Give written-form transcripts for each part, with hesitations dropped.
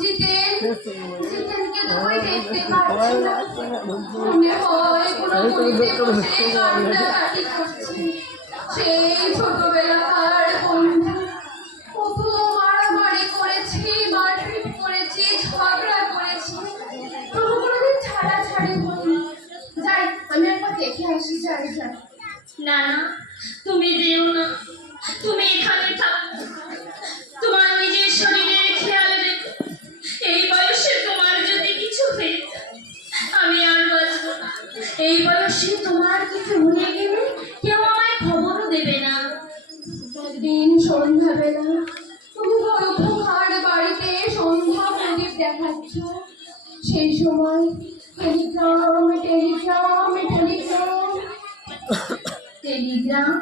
জিতেন জিতেনকে তো আমি দেখতে পাচ্ছি না। মনে হয় কোনো গলিতে বসে কান্নাকাটি করছে। সেই ছোটবেলাকার বন্ধু, কত মারামারি করেছি, মারপিট করেছি, ঝগড়া করেছি, তবু কোনোদিন ছাড়াছাড়ি হয়নি। যাই, আমি একবার দেখে আসি। যাই যাই। না না, তুমি যেও না, তুমি এখানে থাকো। তোমার নিজের শরীরের খেয়াল রেখো। এই বয়সে তোমার যদি কিছু হয়ে যায়, আমি আর বাঁচবো না। এই বয়সে তোমার কিছু হয়ে গেলে কেউ আমায় খবরও দেবে না। একদিন সন্ধ্যাবেলা তুমি ঘর বাড়িতে সন্ধ্যা প্রদীপ দেখাচ্ছ। সেই সময় টেলিগ্রাম টেলিগ্রাম টেলিগ্রাম টেলিগ্রাম?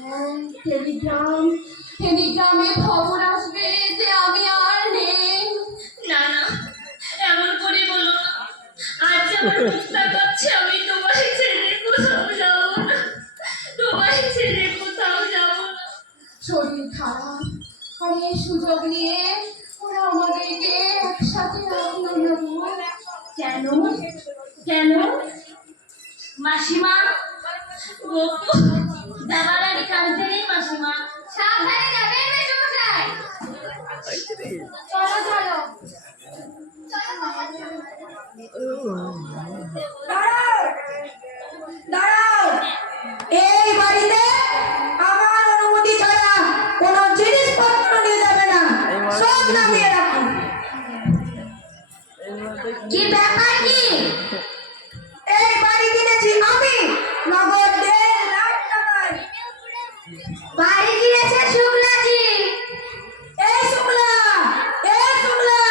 হ্যাঁ, টেলিগ্রাম। টেলিগ্রামে খবর আসবে যে আমি আর নেই। না না, এমন করে বলো না। আজ আমার ইচ্ছা করছে আমি তোমায় ছেড়ে কোথাও যাবো না। তোমায় ছেড়ে কোথাও যাবো না। শরীর খারাপ, আর এই সুযোগ নিয়ে ওরা আমাদেরকে একসাথে রাখলো না গো। কেন কেন? মাসিমা, গপু যাবার আগে কাঁদতে নেই মাসিমা। সাবধানে যাবেন মেসোমশাই। চলো চলো। দাঁড়াও দাঁড়াও, এই বাড়িতে আমার অনুমতি ছাড়া কোনো জিনিসপত্র নিয়ে যাবে না, সব নামিয়ে রাখুন। কি ব্যাপার কি? এই বাড়ি কিনেছি আমি নগদ 1.5 লাখ টাকায়। বাড়ি কিনেছে শুক্লাজি? এই শুক্লা, এই শুক্লা,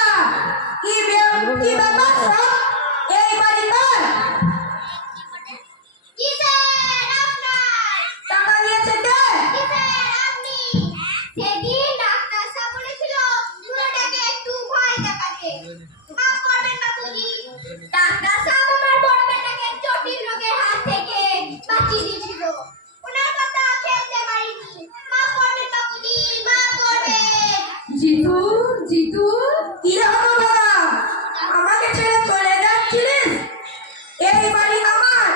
কি ব্যাপার সব? এই বাড়ি তোর? কিসের আপনার? টাকা দিয়েছে কে? কিসের আপনি? সেদিন ডাক্তার সাহেব বলেছিল দুটোটাকে একটু ভয় দেখাতে। মাফ করবেন বাবুজি। ডাক্তার সাহেব আমার বড় বেটাকে জটিল রোগের হাত থেকে বাঁচিয়ে দিয়েছিল। ওনার কথা ফেলতে পারিনি। মাফ করবেন বাবুজি, মাফ করবেন। জিতু জিতু, কি হলো বাবা, আমাকে ছেড়ে চলে যাচ্ছিলিস? এই বাড়ি আমার,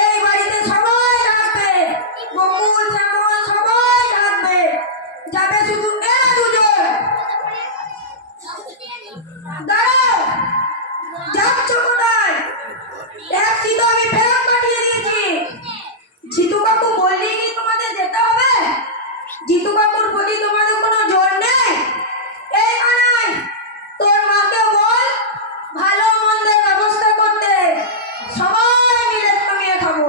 এই বাড়িতে সবাই থাকবে, বকুল শ্যামল সবাই থাকবে, যাবে শুধু এরা দুজন। দাঁড়াও, যাচ্ছ কোথায়? ট্যাক্সি তো আমি ফেরত পাঠিয়ে দিয়েছি। জিতু কাকু বললি কি তোমাদের যেতে হবে? জিতু কাকুর প্রতি তোমাদের কোনো জোর নেই? এই কানাই, তোর মাকে বল ভালো মন্দের ব্যবস্থা করতে, সবাই মিলে জমিয়ে খাবো।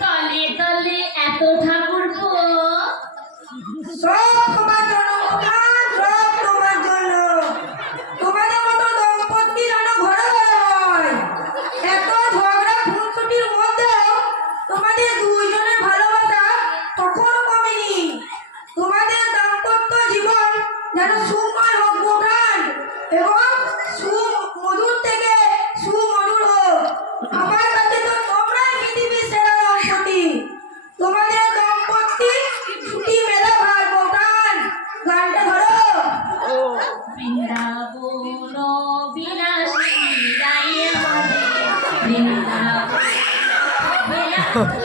তলে তলে এত ঠাকুরপো। সব তোমার জন্য প্রধান, সব তোমার জন্য। তোমাদের মতো দম্পতি যেন ঘরে ঘরে হয়। এত ঝগড়া খুনসুটির মধ্যেও তোমাদের দুইজনের ভালোবাসা কখনো কমেনি। তোমাদের দাম্পত্য জীবন যেন সুখময় হোক প্রধান, এবং সুমধুর থেকে সুমধুর হোক। আমার কাছে তো তোমরাই পৃথিবীর সেরা দম্পতি। তোমাদের দম্পতি ছুটি মেলা ভার প্রধান। গানটা ধরো। বৃন্দাবন বিলাসিনী যাই আমাদের বৃন্দাবন বিলাসিনী।